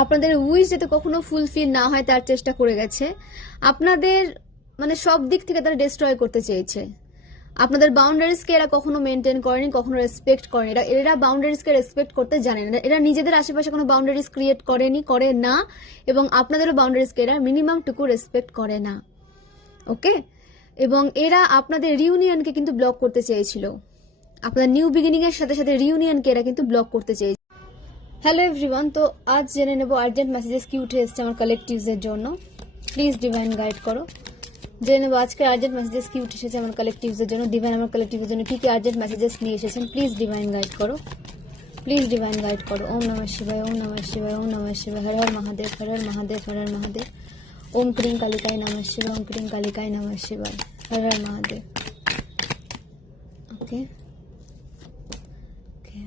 আপনাদের উইশ যাতে কখনো ফুলফিল না হয় তার চেষ্টা করে গেছে। আপনাদের মানে সব দিক থেকে তারা ডিস্ট্রয় করতে চেয়েছে। আপনাদের বাউন্ডারিজকে এরা কখনো মেনটেন করেনি, কখনো রেসপেক্ট করেনি। এরা বাউন্ডারিজকে রেসপেক্ট করতে জানে না। এরা নিজেদের আশেপাশে কোনো বাউন্ডারিজ ক্রিয়েট করেনি, করে না, এবং আপনাদেরও বাউন্ডারিজকে এরা মিনিমাম টুকু রেসপেক্ট করে না। ওকে, এবং এরা আপনাদের রিউনিয়নকে কিন্তু ব্লক করতে চেয়েছিল। আপনার নিউ বিগিনিং এর সাথে সাথে রিউনিয়নকে এরা কিন্তু ব্লক করতে চেয়েছিল। হ্যালো এভরিওয়ান, তো আজ জেনে নেব আর্জেন্ট মেসেজেস কি উঠে এসেছে আমার কালেকটিভসের জন্য। প্লিজ ডিভাইন গাইড করো। জেনে নেব আজকে আর্জেন্ট মেসেজেস কি উঠে এসেছে আমার কালেকটিভসের জন্য। ডিভাইন আমার কালেকটিভের জন্য কি কি আর্জেন্ট মেসেজেস নিয়ে এসেছেন, প্লিজ ডিভাইন গাইড করো। প্লিজ ডিভাইন গাইড করো। ওম নমঃ শিবায়, ওম নমঃ শিবায়, ওম নমঃ শিবায়। হর হর মহাদেব, হর হর মহাদেব, হর হর মহাদেব। ওম ক্রিং কালিকায় নমঃ শিবায়, ওম ক্রিং কালিকায় নমঃ শিবায়, হর হর মহাদেব। ওকে ওকে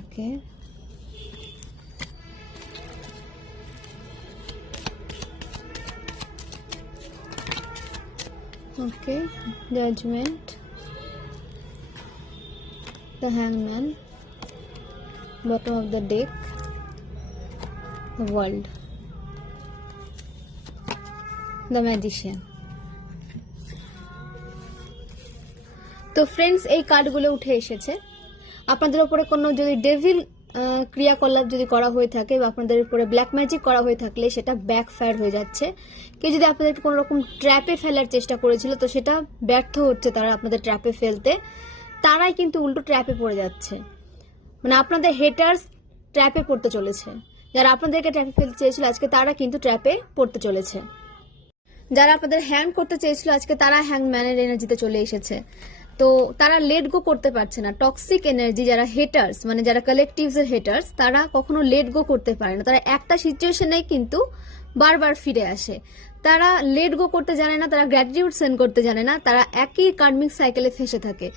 ওকে Okay, Judgment, the Hangman, bottom of the deck, the World, the Magician. তো ফ্রেন্ডস, এই কার্ডগুলো উঠে এসেছে। আপনাদের উপরে কোনো যদি ডেভিল ক্রিয়াকলাপ যদি করা হয়ে থাকে বা আপনাদের উপরে ব্ল্যাক ম্যাজিক করা হয়ে থাকলে সেটা ব্যাকফায়ার হয়ে যাচ্ছে। কেউ যদি আপনাদেরকে কোনো রকম ট্র্যাপে ফেলার চেষ্টা করেছিল তো সেটা ব্যর্থ হচ্ছে, তারা আপনাদের ট্র্যাপে ফেলতে, তারাই কিন্তু উল্টো ট্র্যাপে পড়ে যাচ্ছে। মানে আপনাদের হেটার্স ট্র্যাপে পড়তে চলেছে। যারা আপনাদেরকে ট্র্যাপে ফেলতে চেয়েছিল আজকে তারা কিন্তু ট্র্যাপে পড়তে চলেছে। যারা আপনাদের হ্যাং করতে চেয়েছিল আজকে তারা হ্যাং ম্যানের এনার্জিতে চলে এসেছে। তো তারা লেট গো করতে পারছে না। টক্সিক এনার্জি, যারা হেটার্স মানে যারা কালেকটিভস এর হেটার্স, তারা কখনো লেট গো করতে পারে না। তারা একটা সিচুয়েশনে কিন্তু বারবার ফিরে আসে। তারা লেট গো করতে জানে না, তারা গ্র্যাটিটিউড সেন্ড করতে জানে না, তারা একই কার্মিক সাইকেলে ফেসে থাকে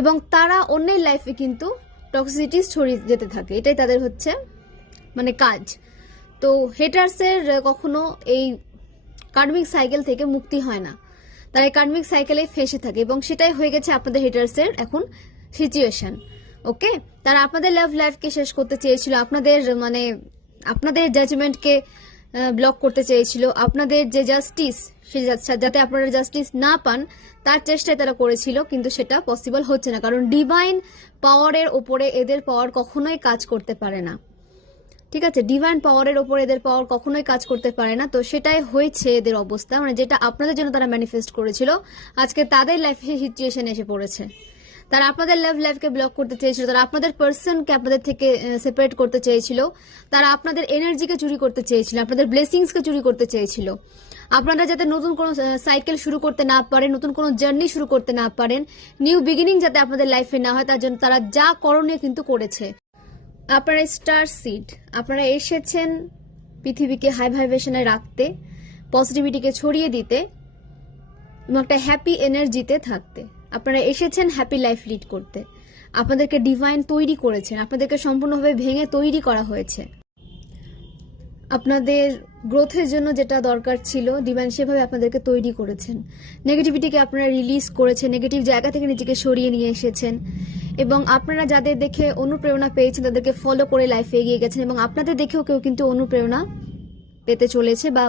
এবং তারা অন্যের লাইফে কিন্তু টক্সিসিটি ছড়িয়ে যেতে থাকে। এটাই তাদের হচ্ছে মানে কাজ। তো হেটার্সের কখনো এই কার্মিক সাইকেল থেকে মুক্তি হয় না, তারা এই কার্মিক সাইকেলে ফেসে থাকে এবং সেটাই হয়ে গেছে আপনাদের হেটার্সের এখন সিচুয়েশন। ওকে, তারা আপনাদের লাভ লাইফকে শেষ করতে চেয়েছিল, আপনাদের মানে আপনাদের জাজমেন্টকে ব্লক করতে চেয়েছিল, আপনাদের যে জাস্টিস সে যাতে আপনারা জাস্টিস না পান তার চেষ্টায় তারা করেছিল, কিন্তু সেটা পসিবল হচ্ছে না, কারণ ডিভাইন পাওয়ারের ওপরে এদের পাওয়ার কখনোই কাজ করতে পারে না। ঠিক আছে, ডিভাইন পাওয়ারের ওপর এদের পাওয়ার কখনোই কাজ করতে পারে না। তো সেটাই হয়েছে এদের অবস্থা, মানে যেটা আপনাদের জন্য তারা ম্যানিফেস্ট করেছিল আজকে তাদের লাইফে সিচুয়েশন এসে পড়েছে। তারা আপনাদের লাভ লাইফকে ব্লক করতে চেয়েছিল, তারা আপনাদের পার্সনকে আপনাদের থেকে সেপারেট করতে চেয়েছিল, তারা আপনাদের এনার্জিকে চুরি করতে চেয়েছিল, আপনাদের ব্লেসিংসকে চুরি করতে চেয়েছিল। আপনারা যাতে নতুন কোনো সাইকেল শুরু করতে না পারেন, নতুন কোনো জার্নি শুরু করতে না পারেন, নিউ বিগিনিং যাতে আপনাদের লাইফে না হয়, তার জন্য তারা যা করণীয় কিন্তু করেছে। আপনারা স্টার সিড, আপনারা এসেছেন পৃথিবীকে হাই ভাইব্রেশনে রাখতে, পজিটিভিটিকে ছড়িয়ে দিতে এবং একটা হ্যাপি এনার্জিতে থাকতে। আপনারা এসেছেন হ্যাপি লাইফ লিড করতে। আপনাদেরকে ডিভাইন তৈরি করেছেন, আপনাদেরকে সম্পূর্ণভাবে ভেঙে তৈরি করা হয়েছে। আপনাদের গ্রোথের জন্য যেটা দরকার ছিল ডিভাইন সেভাবে আপনাদেরকে তৈরি করেছেন। নেগেটিভিটিকে আপনারা রিলিজ করেছেন, নেগেটিভ জায়গা থেকে নিজেকে সরিয়ে নিয়ে এসেছেন এবং আপনারা যাদের দেখে অনুপ্রেরণা পেয়েছেন তাদেরকে ফলো করে লাইফে এগিয়ে গেছেন এবং আপনাদের দেখেও কেউ কিন্তু অনুপ্রেরণা পেতে চলেছে বা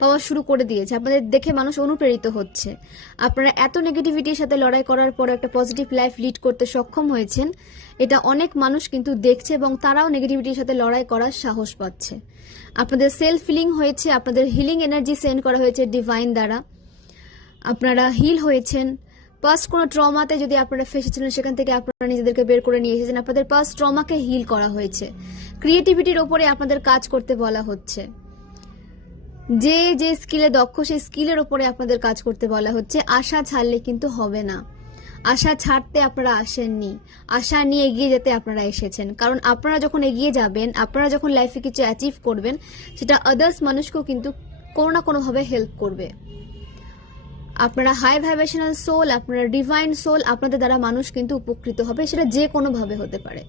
পাওয়া শুরু করে দিয়েছে। আপনাদের দেখে মানুষ অনুপ্রেরিত হচ্ছে। আপনারা এত নেগেটিভিটির সাথে লড়াই করার পর একটা পজিটিভ লাইফ লিড করতে সক্ষম হয়েছেন, এটা অনেক মানুষ কিন্তু দেখছে এবং তারাও নেগেটিভিটির সাথে লড়াই করার সাহস পাচ্ছে। আপনাদের সেলফ ফিলিং হয়েছে, আপনাদের হিলিং এনার্জি সেন্ড করা হয়েছে ডিভাইন দ্বারা, আপনারা হিল হয়েছেন। পাস্ট কোনো ট্রমাতে যদি আপনারা ফেসেছিলেন সেখান থেকে আপনারা নিজেদেরকে বের করে নিয়ে এসেছেন, আপনাদের পাস্ট ট্রমাকে হিল করা হয়েছে। ক্রিয়েটিভিটির ওপরে আপনাদের কাজ করতে বলা হচ্ছে, যে যে স্কিলে দক্ষ সেই স্কিলের ওপরে আপনাদের কাজ করতে বলা হচ্ছে। আশা ছাড়লে কিন্তু হবে না, আশা ছাড়তে আপনারা আসেননি, আশা নিয়ে এগিয়ে যেতে আপনারা এসেছেন। কারণ আপনারা যখন এগিয়ে যাবেন, আপনারা যখন লাইফে কিছু অ্যাচিভ করবেন, সেটা আদার্স মানুষকেও কিন্তু কোনো না কোনোভাবে হেল্প করবে। আপনারা হাই ভাইব্রেশনাল সোল, আপনারা ডিভাইন সোল, আপনাদের দ্বারা মানুষ কিন্তু উপকৃত হবে। সেটা যে কোনোভাবে হতে পারে,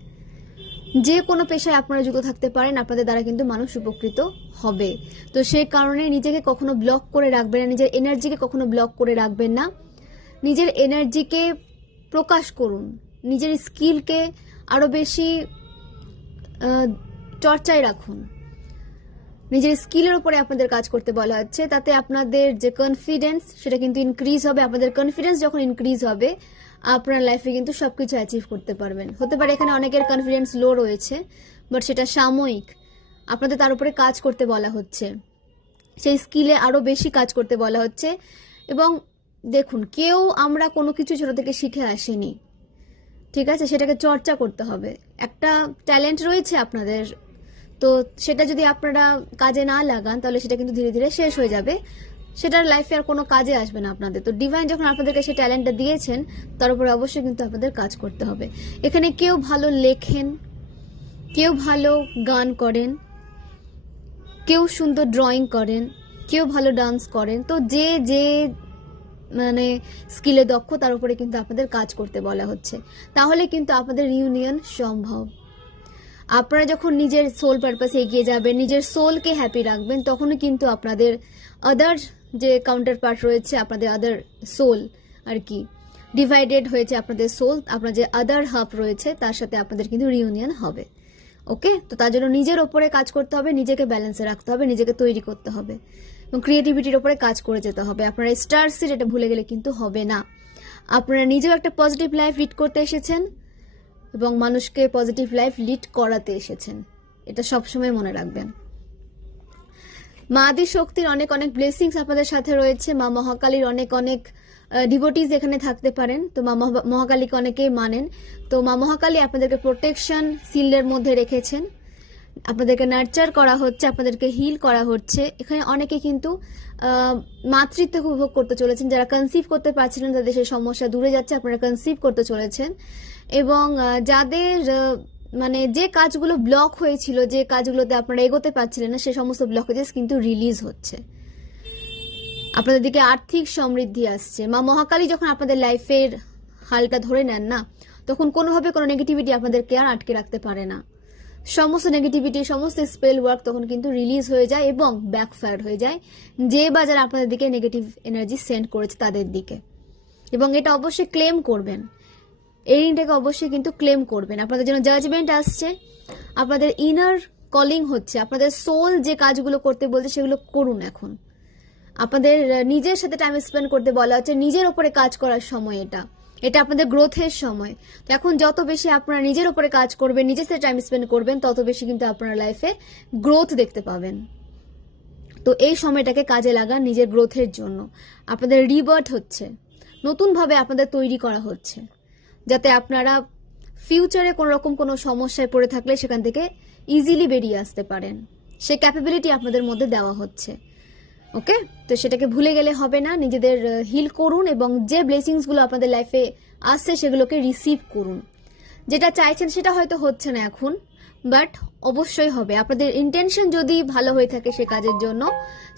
যে কোনো পেশায় আপনারা যুক্ত থাকতে পারেন, আপনাদের দ্বারা কিন্তু মানুষ উপকৃত হবে। তো সেই কারণে নিজেকে কখনো ব্লক করে রাখবেন না, নিজের এনার্জিকে কখনো ব্লক করে রাখবেন না। নিজের এনার্জিকে প্রকাশ করুন, নিজের স্কিলকে আরো বেশি চর্চায় রাখুন, নিজের স্কিলের উপরে আপনাদের কাজ করতে বলা হচ্ছে। তাতে আপনাদের যে কনফিডেন্স সেটা কিন্তু ইনক্রিজ হবে। আপনাদের কনফিডেন্স যখন ইনক্রিজ হবে আপনার লাইফে কিন্তু সবকিছু অ্যাচিভ করতে পারবেন। হতে পারে এখানে অনেকের কনফিডেন্স লো রয়েছে, বাট সেটা সাময়িক। আপনাদের তার উপরে কাজ করতে বলা হচ্ছে, সেই স্কিলে আরো বেশি কাজ করতে বলা হচ্ছে। এবং দেখুন, কেউ আমরা কোনো কিছু ছোট থেকে শিখে আসেনি, ঠিক আছে? সেটাকে চর্চা করতে হবে। একটা ট্যালেন্ট রয়েছে আপনাদের, তো সেটা যদি আপনারা কাজে না লাগান তাহলে সেটা কিন্তু ধীরে ধীরে শেষ হয়ে যাবে, সেটার লাইফে আর কোনো কাজে আসবে না আপনাদের। তো ডিভাইন যখন আপনাদেরকে সেই ট্যালেন্টটা দিয়েছেন তার উপরে অবশ্যই কিন্তু আপনাদের কাজ করতে হবে। এখানে কেউ ভালো লেখেন, কেউ ভালো গান করেন, কেউ সুন্দর ড্রয়িং করেন, কেউ ভালো ডান্স করেন। তো যে যে মানে স্কিলে দক্ষ তার উপরে কিন্তু আপনাদের কাজ করতে বলা হচ্ছে, তাহলে কিন্তু আপনাদের ইউনিয়ন সম্ভব। আপনারা যখন নিজের সোল পারপাসে এগিয়ে যাবেন, নিজের সোলকে হ্যাপি রাখবেন, তখনই কিন্তু আপনাদের আদার যে কাউন্টার পার্ট রয়েছে, আপনাদের আদার সোল আর কি ডিভাইডেড হয়েছে, আপনাদের সোল, আপনার যে আদার হাব রয়েছে তার সাথে আপনাদের কিন্তু রিউনিয়ন হবে। ওকে, তো তার জন্য নিজের ওপরে কাজ করতে হবে, নিজেকে ব্যালেন্সে রাখতে হবে, নিজেকে তৈরি করতে হবে এবং ক্রিয়েটিভিটির ওপরে কাজ করে যেতে হবে। আপনারা স্টার সিড এটা ভুলে গেলে কিন্তু হবে না। আপনারা নিজেও একটা পজিটিভ লাইফ লিড করতে এসেছেন এবং মানুষকে পজিটিভ লাইফ লিড করাতে এসেছেন, এটা সবসময় মনে রাখবেন। মা আদি শক্তির অনেক অনেক ব্লেসিংস আপনাদের সাথে রয়েছে। মা মহাকালীর অনেক অনেক ডিভোটিস এখানে থাকতে পারেন। তো মা মহাকালীকে অনেকেই মানেন। তো মা মহাকালী আপনাদেরকে প্রোটেকশন সিল্ডের মধ্যে রেখেছেন, আপনাদেরকে নার্চার করা হচ্ছে, আপনাদেরকে হিল করা হচ্ছে। এখানে অনেকে কিন্তু মাতৃত্ব উপভোগ করতে চলেছেন, যারা কনসিভ করতে পারছিলেন তাদের সেই সমস্যা দূরে যাচ্ছে, আপনারা কনসিভ করতে চলেছেন। এবং যাদের মানে যে কাজগুলো ব্লক হয়েছিল, যে কাজগুলোতে আপনারা এগোতে পারছিলেন না, সে সমস্ত ব্লকেজেস কিন্তু রিলিজ হচ্ছে। আপনাদের দিকে আর্থিক সমৃদ্ধি আসছে। মা মহাকালী যখন আপনাদের লাইফের হালটা ধরে নেন না, তখন কোনোভাবে কোনো নেগেটিভিটি আপনাদেরকে আর আটকে রাখতে পারে না। সমস্ত নেগেটিভিটি, সমস্ত স্পেল ওয়ার্ক তখন কিন্তু রিলিজ হয়ে যায় এবং ব্যাকফায়ার হয়ে যায় যে বা যারা আপনাদের দিকে নেগেটিভ এনার্জি সেন্ড করেছে তাদের দিকে। এবং এটা অবশ্যই ক্লেম করবেন, এই ঋণটাকে অবশ্যই কিন্তু ক্লেম করবেন। আপনাদের জন্য জাজমেন্ট আসছে, আপনাদের ইনার কলিং হচ্ছে, আপনাদের সোল যে কাজগুলো করতে বলছে সেগুলো করুন। এখন আপনাদের নিজের সাথে টাইম স্পেন্ড করতে বলা হচ্ছে, নিজের ওপরে কাজ করার সময় এটা, এটা আপনাদের গ্রোথের সময়। তো এখন যত বেশি আপনারা নিজের ওপরে কাজ করবেন, নিজের সাথে টাইম স্পেন্ড করবেন, তত বেশি কিন্তু আপনারা লাইফে গ্রোথ দেখতে পাবেন। তো এই সময়টাকে কাজে লাগান নিজের গ্রোথের জন্য। আপনাদের রিবার্থ হচ্ছে, নতুনভাবে আপনাদের তৈরি করা হচ্ছে, যাতে আপনারা ফিউচারে কোনো রকম কোনো সমস্যায় পড়ে থাকলে সেখান থেকে ইজিলি বেরিয়ে আসতে পারেন। সে ক্যাপাবিলিটি আপনাদের মধ্যে দেওয়া হচ্ছে। ওকে, তো সেটাকে ভুলে গেলে হবে না। নিজেদের হিল করুন এবং যে ব্লেসিংসগুলো আপনাদের লাইফে আসছে সেগুলোকে রিসিভ করুন। যেটা চাইছেন সেটা হয়তো হচ্ছে না এখন, বাট অবশ্যই হবে। আপনাদের ইন্টেনশন যদি ভালো হয়ে থাকে সে কাজের জন্য,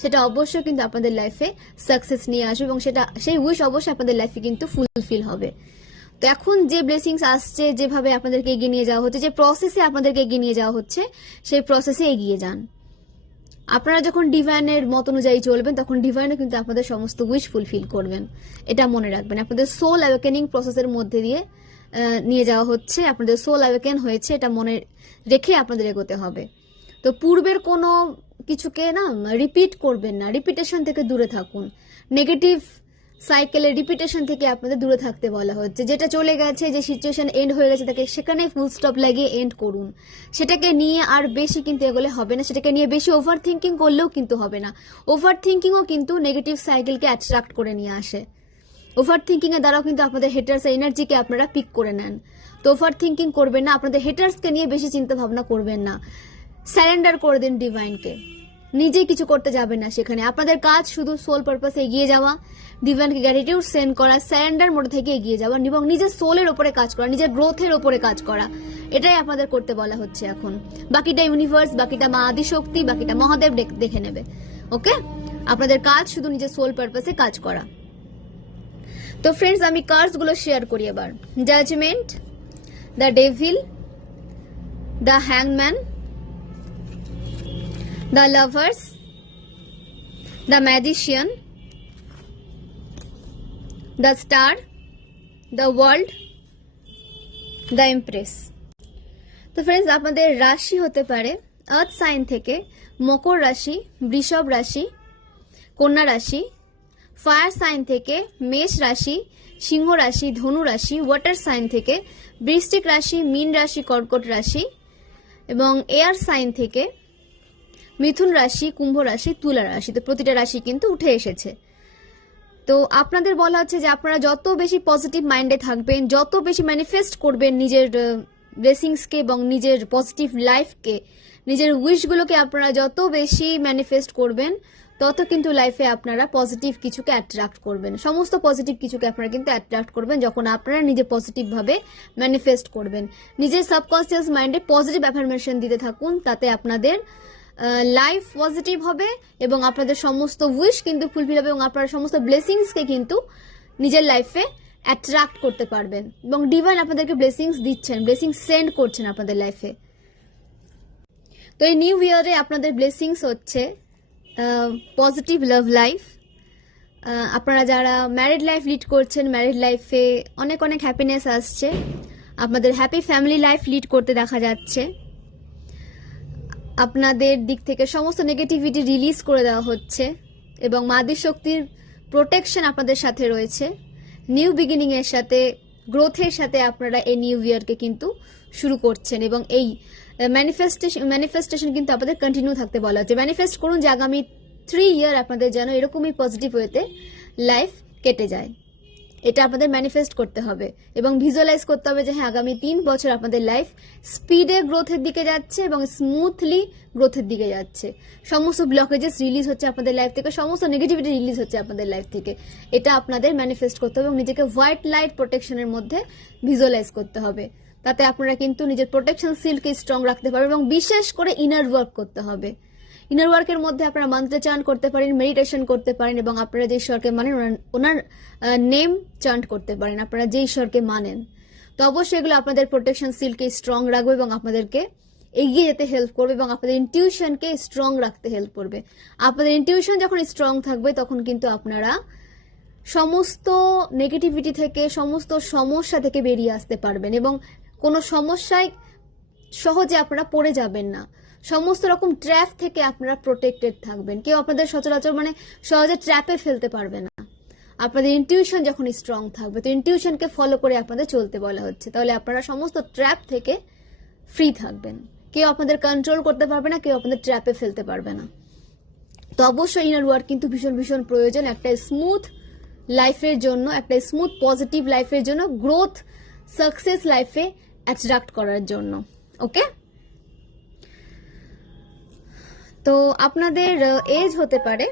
সেটা অবশ্যই কিন্তু আপনাদের লাইফে সাকসেস নিয়ে আসবে এবং সেটা সেই উইশ অবশ্যই আপনাদের লাইফে কিন্তু ফুলফিল হবে। তো এখন যে ব্লেসিংস আসছে, যেভাবে আপনাদেরকে এগিয়ে নিয়ে যাওয়া হচ্ছে, যে প্রসেসে আপনাদেরকে এগিয়ে নিয়ে যাওয়া হচ্ছে, সেই প্রসেসে এগিয়ে যান। আপনারা যখন ডিভাইনের মত অনুযায়ী চলবেন তখন ডিভাইনও কিন্তু আপনাদের সমস্ত উইশ ফুলফিল করবেন, এটা মনে রাখবেন। আপনাদের সোল অ্যাওয়েকেনিং প্রসেসের মধ্যে দিয়ে নিয়ে যাওয়া হচ্ছে, আপনাদের সোল অ্যাওয়েকেন হয়েছে, এটা মনে রেখে আপনাদের এগোতে হবে। তো পূর্বের কোনো কিছুকে না রিপিট করবেন না, রিপিটেশন থেকে দূরে থাকুন। নেগেটিভ সাইকেলের রিপিটেশন থেকে আপনাদের দূরে থাকতে বলা হচ্ছে। যেটা চলে গেছে, যে সিচুয়েশন এন্ড হয়ে গেছে, তাকে সেখানেই ফুল স্টপ লাগিয়ে এন্ড করুন। সেটাকে নিয়ে আর বেশি কিন্তু এগোলে হবে না, সেটাকে নিয়ে বেশি ওভার থিঙ্কিং করলেও কিন্তু হবে না। ওভার থিঙ্কিংও কিন্তু নেগেটিভ সাইকেলকে অ্যাট্রাক্ট করে নিয়ে আসে। ওভার থিঙ্কিং এর দ্বারাও কিন্তু আপনাদের হেটার্স এনার্জিকে আপনারা পিক করে নেন। তো ওভার থিঙ্কিং করবেন না, আপনাদের হেটার্সকে নিয়ে বেশি চিন্তা ভাবনা করবেন না। স্যারেন্ডার করে দিন ডিভাইনকে, নিজে কিছু করতে যাবেন না সেখানে। আপনাদের কাজ শুধু সোল পারপাসে এগিয়ে যাওয়া, ডিভাইনকে গ্র্যাটিটিউড সেন্ড করা, স্যারেন্ডার মোড থেকে এগিয়ে যাওয়া এবং নিজের সোলের ওপরে কাজ করা, নিজের গ্রোথের ওপরে কাজ করা, এটাই আপনাদের করতে বলা হচ্ছে এখন। বাকিটা ইউনিভার্স, বাকিটা মা আদিশক্তি, বাকিটা মহাদেব দেখে নেবে। ওকে, আপনাদের কাজ শুধু নিজের সোল পারপাসে কাজ করা। তো ফ্রেন্ডস, আমি কার্ডসগুলো শেয়ার করি এবার। জাজমেন্ট, দ্য ডেভিল, দ্য হ্যাংম্যান, the lovers, the magician, the star, the world, the empress. তো ফ্রেন্ডস, আপনাদের রাশি হতে পারে আর্থ সাইন থেকে মকর রাশি, বৃষভ রাশি, কন্যা রাশি, ফায়ার সাইন থেকে মেষ রাশি, সিংহ রাশি, ধনু রাশি, ওয়াটার সাইন থেকে বৃশ্চিক রাশি, মীন রাশি, কর্কট রাশি এবং এয়ার সাইন থেকে মিথুন রাশি, কুম্ভ রাশি, তুলা রাশি। তো প্রতিটা রাশি কিন্তু উঠে এসেছে। তো আপনাদের বলা হচ্ছে যে আপনারা যত বেশি পজিটিভ মাইন্ডে থাকবেন, যত বেশি ম্যানিফেস্ট করবেন নিজের ব্লেসিংসকে এবং নিজের পজিটিভ লাইফকে, নিজের উইশগুলোকে আপনারা যত বেশি ম্যানিফেস্ট করবেন, তত কিন্তু লাইফে আপনারা পজিটিভ কিছুকে অ্যাট্রাক্ট করবেন। সমস্ত পজিটিভ কিছুকে আপনারা কিন্তু অ্যাট্রাক্ট করবেন যখন আপনারা নিজে পজিটিভভাবে ম্যানিফেস্ট করবেন। নিজের সাবকনসিয়াস মাইন্ডে পজিটিভ অ্যাফার্মেশন দিতে থাকুন, তাতে আপনাদের লাইফ পজিটিভ হবে এবং আপনাদের সমস্ত উইশ কিন্তু ফুলফিল হবে এবং আপনারা সমস্ত ব্লেসিংসকে কিন্তু নিজের লাইফে অ্যাট্রাক্ট করতে পারবেন এবং ডিভাইন আপনাদেরকে ব্লেসিংস দিচ্ছেন, ব্লেসিংস সেন্ড করছেন আপনাদের লাইফে। তো এই নিউ ইয়ারে আপনাদের ব্লেসিংস হচ্ছে পজিটিভ লাভ লাইফ। আপনারা যারা ম্যারিড লাইফ লিড করছেন, ম্যারিড লাইফে অনেক অনেক হ্যাপিনেস আসছে, আপনাদের হ্যাপি ফ্যামিলি লাইফ লিড করতে দেখা যাচ্ছে। আপনাদের দিক থেকে সমস্ত নেগেটিভিটি রিলিজ করে দেওয়া হচ্ছে এবং মাদি শক্তির প্রোটেকশন আপনাদের সাথে রয়েছে। নিউ বিগিনিং এর সাথে, গ্রোথের সাথে আপনারা এই নিউ ইয়ারকে কিন্তু শুরু করছেন এবং এই ম্যানিফেস্টেশন কিন্তু আপনাদের কন্টিনিউ থাকতে বলা হচ্ছে। ম্যানিফেস্ট করুন যে আগামী 3 ইয়ার আপনাদের যেন এরকমই পজিটিভ ওয়েতে লাইফ কেটে যায়। এটা আপনাদের ম্যানিফেস্ট করতে হবে এবং ভিজুয়ালাইজ করতে হবে যে হ্যাঁ, আগামী 3 বছর আপনাদের লাইফ স্পিডে গ্রোথের দিকে যাচ্ছে এবং স্মুথলি গ্রোথের দিকে যাচ্ছে। সমস্ত ব্লকেজেস রিলিজ হচ্ছে আপনাদের লাইফ থেকে, সমস্ত নেগেটিভিটি রিলিজ হচ্ছে আপনাদের লাইফ থেকে। এটা আপনাদের ম্যানিফেস্ট করতে হবে এবং নিজেকে হোয়াইট লাইট প্রোটেকশনের মধ্যে ভিজুয়ালাইজ করতে হবে। তাতে আপনারা কিন্তু নিজের প্রোটেকশন সিলকে স্ট্রং রাখতে পারবেন এবং বিশেষ করে ইনার ওয়ার্ক করতে হবে। ইনার ওয়ার্কের মধ্যে আপনারা মন্ত্র চান্ট করতে পারেন, মেডিটেশন করতে পারেন এবং আপনারা যে ঈশ্বরকে মানেন ওনার নেম চান্ট করতে পারেন, আপনারা যে ঈশ্বরকে মানেন। তো অবশ্যই এগুলো আপনাদের প্রোটেকশন সিলকে স্ট্রং রাখবে এবং আপনাদেরকে এগিয়ে যেতে হেল্প করবে এবং আপনাদের ইনটিউশনকে স্ট্রং রাখতে হেল্প করবে। আপনাদের ইনটিউশন যখন স্ট্রং থাকবে তখন কিন্তু আপনারা সমস্ত নেগেটিভিটি থেকে, সমস্ত সমস্যা থেকে বেরিয়ে আসতে পারবেন এবং কোনো সমস্যায় সহজে আপনারা পড়ে যাবেন না। সমস্ত রকম ট্র্যাপ থেকে আপনারা প্রোটেক্টেড থাকবেন। কেউ আপনাদের সচরাচর সহজে ট্র্যাপে ফেলতে পারবে না। আপনাদের ইনটিউশন যখন স্ট্রং থাকবে, তো ইনটিউশনকে ফলো করে আপনাদের চলতে বলা হচ্ছে, তাহলে আপনারা সমস্ত ট্র্যাপ থেকে ফ্রি থাকবেন। কেউ আপনাদের কন্ট্রোল করতে পারবে না, কেউ আপনাদের ট্র্যাপে ফেলতে পারবে না। তো অবশ্যই ইনার ওয়ার্ক কিন্তু ভীষণ ভীষণ প্রয়োজন একটা স্মুথ লাইফের জন্য, একটা স্মুথ পজিটিভ লাইফের জন্য, গ্রোথ সাকসেস লাইফে অ্যাট্রাক্ট করার জন্য। ওকে, তো আপনাদের এজ হতে পারে,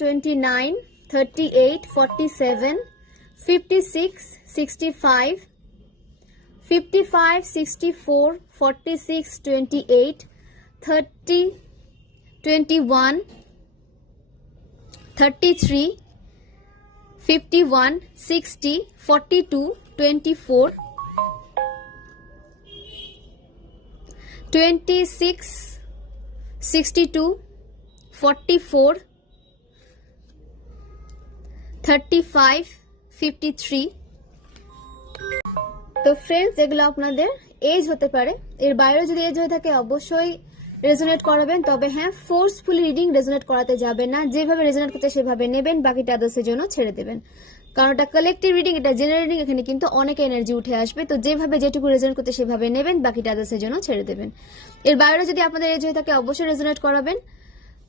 29, 38, 47, 56, 65, 55, 64, 46, 28, 30, 21, 33, 51, 60, 42, 24, 26, 62, 44, 35, 53। তো ফ্রেন্ডস, এগুলো আপনাদের এজ হতে পারে। এর বাইরে যদি এজ হয়ে থাকে অবশ্যই রেজোনেট করাবেন, তবে হ্যাঁ, ফোর্সফুলি রিডিং রেজোনেট করাতে যাবেন না। যেভাবে রেজোনেট করতে সেভাবে নেবেন, বাকিটা আদার্সের জন্য ছেড়ে দেবেন। কারণ এটা কালেক্টিভ রিডিং, এটা জেনারেল রিডিং, এখানে কিন্তু অনেক এনার্জি উঠে আসবে। তো যেভাবে যেটুকু রেজোনেট করতে সেভাবে নেবেন, বাকিটা আদার্সের জন্য ছেড়ে দেবেন। এর বাইরে যদি আপনাদের এজ হয়ে থাকে অবশ্যই রেজোনেট করাবেন।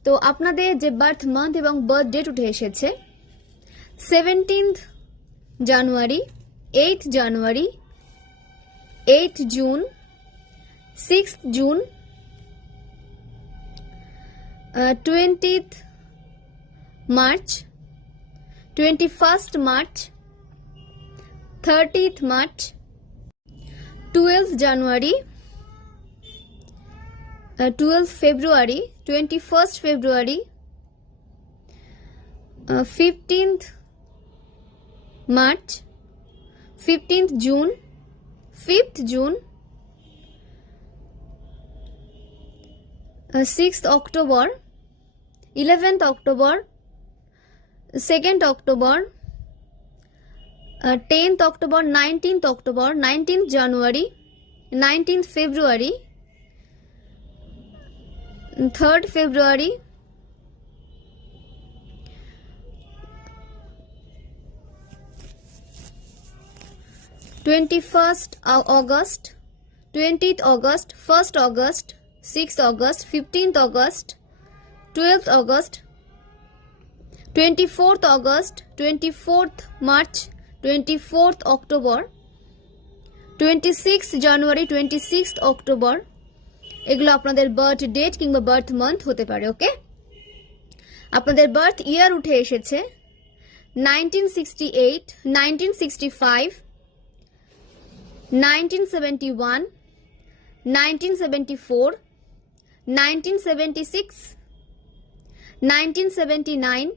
তো আপনাদের যে বার্থ মান্থ এবং বার্থ ডেট উঠে এসেছে 17th জানুয়ারি, 8th জানুয়ারি, 8 June, 6th June, 20th March, 21st March, 30th March, 12th জানুয়ারি, 12th ফেব্রুয়ারি, 21st ফেব্রুয়ারি, 15th March, 15th June, 5th June, 6th October, 11th October, 2nd October, 10th October, 19th October, 19th January, 19th February, 3rd February, 21st August, 20th August, 1st August, 6th August, 15th August, 12th August, 24th August, 24th March, 24th October, 26th January, 26th October, এগুলো আপনাদের birth date কিংবা birth month হতে পারে। ওকে, আপনাদের birth ইয়ার উঠে এসেছে 1968, 1965, 1971, 1974, 1976, 1979,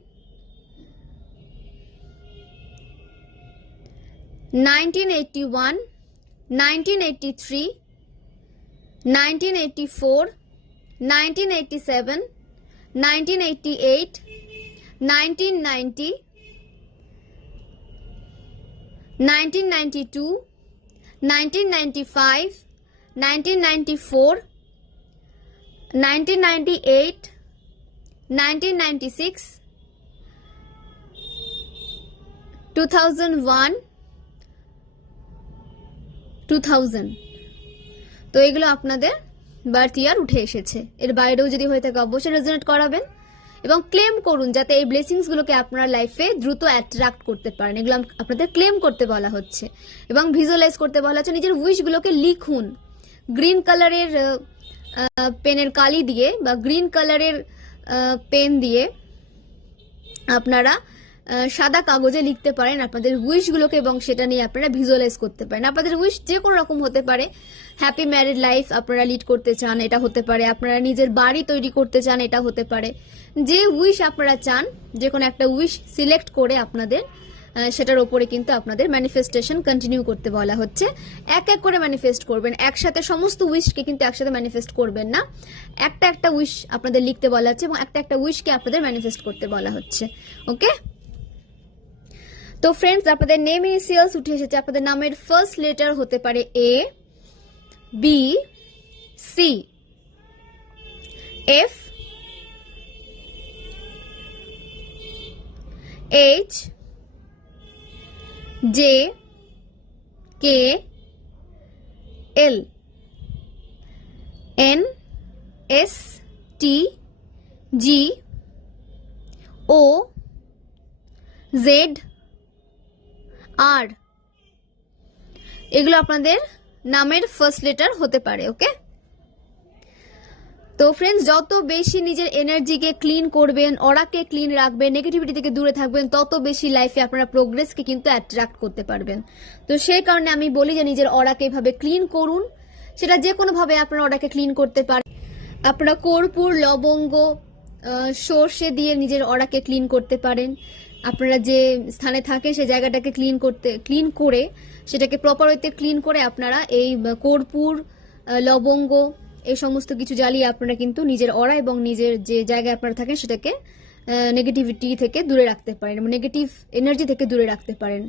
1981, 1983, 1984, 1987, 1988, 1990, 1992, 1995, 1994, 1998, 1996, 2001, 2000। তো এগুলো আপনাদের বার্থ ইয়ার উঠে এসেছে। এর বাইরেও যদি হয়ে থাকে অবশ্যই রেজোনেট করাবেন এবং ক্লেম করুন যাতে এই ব্লেসিংসগুলোকে আপনার লাইফে দ্রুত অ্যাট্রাক্ট করতে পারেন। এগুলো আপনাদের ক্লেম করতে বলা হচ্ছে এবং ভিজুয়ালাইজ করতে বলা হচ্ছে। নিজের উইশগুলোকে লিখুন গ্রিন কালারের পেনের কালি দিয়ে বা গ্রিন কালারের পেন দিয়ে আপনারা সাদা কাগজে লিখতে পারেন আপনাদের উইশগুলোকে এবং সেটা নিয়ে আপনারা ভিজুয়ালাইজ করতে পারেন। আপনাদের উইশ যে কোনো রকম হতে পারে। হ্যাপি ম্যারিড লাইফ আপনারা লিড করতে চান, এটা হতে পারে। আপনারা নিজের বাড়ি তৈরি করতে চান, এটা হতে পারে। যে উইশ আপনারা চান, যে কোনো একটা উইশ সিলেক্ট করে আপনাদের সেটার ওপরে কিন্তু আপনাদের ম্যানিফেস্টেশন কন্টিনিউ করতে বলা হচ্ছে। এক এক করে ম্যানিফেস্ট করবেন, একসাথে সমস্ত উইশকে কিন্তু একসাথে ম্যানিফেস্ট করবেন না। একটা একটা উইশ আপনাদের লিখতে বলা হচ্ছে এবং একটা একটা উইশকে আপনাদের ম্যানিফেস্ট করতে বলা হচ্ছে। ওকে, তো ফ্রেন্ডস আপনাদের নেম ইনিশিয়ালস উঠে এসেছে। আপনাদের নামের ফার্স্ট লেটার হতে পারে A, B, C, F, H, J, K, L, N, S, T, G, O, Z, R. এগুলো আপনাদের নামের ফার্স্ট লেটার হতে পারে। ওকে, তো ফ্রেন্ডস যত বেশি নিজের এনার্জিকে ক্লিন করবেন, অরাকে ক্লিন রাখবেন, নেগেটিভিটি থেকে দূরে থাকবেন, তত বেশি লাইফে আপনারা প্রোগ্রেসকে কিন্তু অ্যাট্রাক্ট করতে পারবেন। তো সেই কারণে আমি বলি যে নিজের অরাকে এভাবে ক্লিন করুন। সেটা যে কোনোভাবে আপনারা অরাকে ক্লিন করতে পারেন। আপনারা কর্পূর, লবঙ্গ, সর্ষে দিয়ে নিজের অরাকে ক্লিন করতে পারেন। আপনারা যে স্থানে থাকে সেই জায়গাটাকে ক্লিন করে সেটাকে প্রপার ওয়েতে ক্লিন করে আপনারা এই কর্পূর, লবঙ্গ এই সমস্ত কিছু জ্বালিয়ে আপনারা কিন্তু নিজের অরা এবং নিজের যে জায়গায় আপনারা থাকেন সেটাকে নেগেটিভিটি থেকে দূরে রাখতে পারেন, নেগেটিভ এনার্জি থেকে দূরে রাখতে পারেন।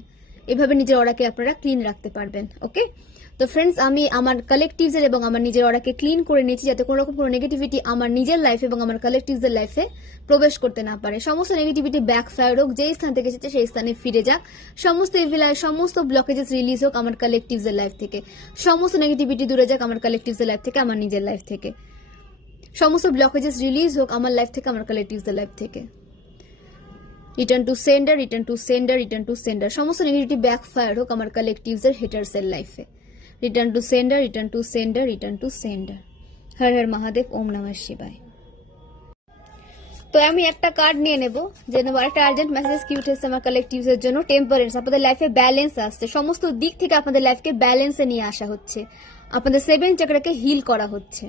এভাবে নিজের অরাকে আপনারা ক্লিন রাখতে পারবেন। ওকে, তো ফ্রেন্ডস আমি আমার কালেকটিভসের এবং আমার নিজের অরাকে ক্লিন করে নিয়েছি যাতে কোনো রকম কোনো নেগেটিভিটি আমার নিজের লাইফে এবং আমার কালেকটিভসের লাইফে প্রবেশ করতে না পারে। সমস্ত নেগেটিভিটি ব্যাকফায়ার হোক, যেই স্থান থেকে এসেছে সেই স্থানে ফিরে যাক। সমস্ত ইভিলার, সমস্ত ব্লকেজেস রিলিজ হোক আমার কালেকটিভসের লাইফ থেকে। সমস্ত নেগেটিভিটি দূরে যাক আমার কালেকটিভসের লাইফ থেকে, আমার নিজের লাইফ থেকে। সমস্ত ব্লকেজেস রিলিজ হোক আমার লাইফ থেকে, আমার কালেকটিভসের লাইফ থেকে। Return to sender, return to sender, return to sender. সমস্ত নেগেটিভিটি ব্যাকফায়ার হোক আমার কালেকটিভসের হেটার্সের লাইফে। Return to sender, return to sender, return to sender. Har Har Mahadev, Om নমঃ শিবায়। তো আমি একটা কার্ড নিয়ে নেব, যে নেব একটা আর্জেন্ট মেসেজ কি উঠেছে আমার কালেকটিভসের জন্য। টেম্পারেন্স, আপনাদের লাইফে ব্যালেন্স আসছে। সমস্ত দিক থেকে আপনাদের লাইফকে ব্যালেন্সে নিয়ে আসা হচ্ছে। আপনাদের 7 চক্রকে হিল করা হচ্ছে।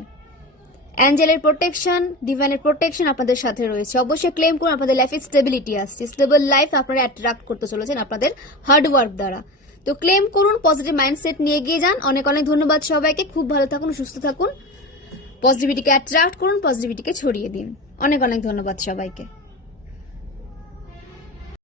অ্যাঞ্জেলের প্রোটেকশন, ডিভাইনের প্রোটেকশন আপনাদের সাথে রয়েছে। অবশ্যই ক্লেম করুন, আপনাদের লাইফে স্টেবিলিটি আসছে। স্টেবল লাইফ আপনারা অ্যাট্রাক্ট করতে চলেছেন আপনাদের হার্ড ওয়ার্ক দ্বারা। তো ক্লেম করুন, পজিটিভ মাইন্ডসেট নিয়ে গিয়ে যান। অনেক অনেক ধন্যবাদ সবাইকে। খুব ভালো থাকুন, সুস্থ থাকুন, পজিটিভিটিকে অ্যাট্রাক্ট করুন, পজিটিভিটিকে ছড়িয়ে দিন। অনেক অনেক ধন্যবাদ সবাইকে।